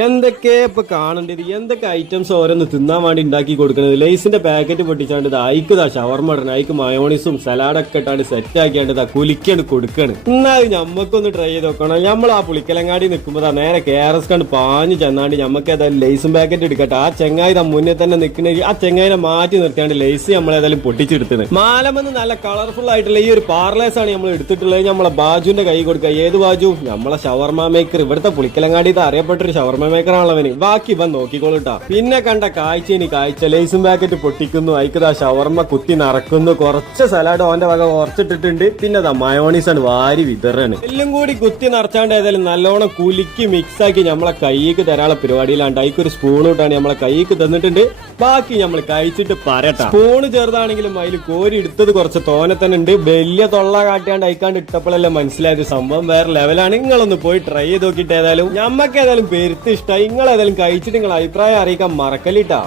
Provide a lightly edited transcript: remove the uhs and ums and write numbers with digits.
എന്തൊക്കെ ഇപ്പൊ കാണേണ്ടത്, എന്തൊക്കെ ഐറ്റംസ് ഓരോന്ന് തിന്നാൻ വേണ്ടി ഉണ്ടാക്കി കൊടുക്കുന്നത്. ലേസിന്റെ പാക്കറ്റ് പൊട്ടിച്ചാണ്ട് അയക്കുതാ ഷവർമ ഇടണം, അയക്ക് മയോണീസും സലാഡൊക്കെ ഇട്ടാണ്ട് സെറ്റ് ആക്കിയാണ്ട് കുലിക്കാണ്ട് കൊടുക്കാണ്. എന്നാൽ ഞമ്മക്കൊന്ന് ട്രൈ ചെയ്ത് നോക്കണം. നമ്മൾ ആ പുളിക്കലങ്ങാടി നിൽക്കുമ്പോ നേരെ KRS കണ്ട് പാഞ്ഞു ചെന്നാണ്ട് ഞമ്മക്ക് ഏതായാലും ലേസും പാക്കറ്റ് എടുക്കട്ടെ. ആ ചെങ്ങായി മുന്നേ തന്നെ നിൽക്കണെങ്കിൽ ആ ചെങ്ങായിനെ മാറ്റി നിർത്തിയാണ്ട് ലേസ് നമ്മളേതായാലും പൊട്ടിച്ചെടുത്തത്. മാലമെന്ന് നല്ല കളർഫുൾ ആയിട്ടുള്ള ഈ ഒരു പാർലേസ് ആണ് നമ്മൾ എടുത്തിട്ടുള്ളത്. നമ്മളെ ബാജുവിന്റെ കൈ കൊടുക്കുക. ഏത് ബാജു? നമ്മളെ ഷവർമ മേക്കർ, ഇവിടുത്തെ പുളിക്കലങ്ങാടി അറിയപ്പെട്ടൊരു ഷവർമ മേക്കറാണുള്ളവന്. ബാക്കി ഇവൻ നോക്കിക്കോളൂട്ടാ. പിന്നെ കണ്ട കാഴ്ച ലേസും പാക്കറ്റ് പൊട്ടിക്കുന്നു, അയക്കതാ ഷവർമ കുത്തി നിറക്കുന്നു, കുറച്ച് സലാഡ് ഓന്റെ വക കുറച്ചിട്ടിട്ടുണ്ട്. പിന്നെ മയോണീസ് ആണ് വാരി വിതറാണ്. എല്ലാം കൂടി കുത്തി നിറച്ചാണ്ട് ഏതായാലും നല്ലോണം കുലുക്കി മിക്സ് ആക്കി നമ്മളെ കൈക്ക് തരാനുള്ള പരിപാടിയിലാണ്ട്. അയക്കൊരു സ്പൂൺ ഇട്ടാണ് നമ്മളെ കൈക്ക് തന്നിട്ടുണ്ട്. ബാക്കി നമ്മൾ കഴിച്ചിട്ട് പറയട്ടാ. സ്പൂണ് ചെറുതാണെങ്കിലും അതിൽ കോരി എടുത്തത് കുറച്ച് തോനെ തന്നെ ഉണ്ട്. വലിയ തൊള്ള കാട്ടിയാണ്ട് അയക്കാണ്ട് ഇട്ടപ്പോഴല്ലേ മനസ്സിലായത് സംഭവം വേറെ ലെവലാണ്. നിങ്ങളൊന്ന് പോയി ട്രൈ ചെയ്ത് നോക്കിയിട്ട് ഏതായാലും ഞമ്മക്ക് ഏതായാലും പെരുത്ത് ഇഷ്ടമായി. നിങ്ങൾ ഏതായാലും കഴിച്ചിട്ട് നിങ്ങൾ അഭിപ്രായം അറിയിക്കാൻ മറക്കല്ലിട്ടാ.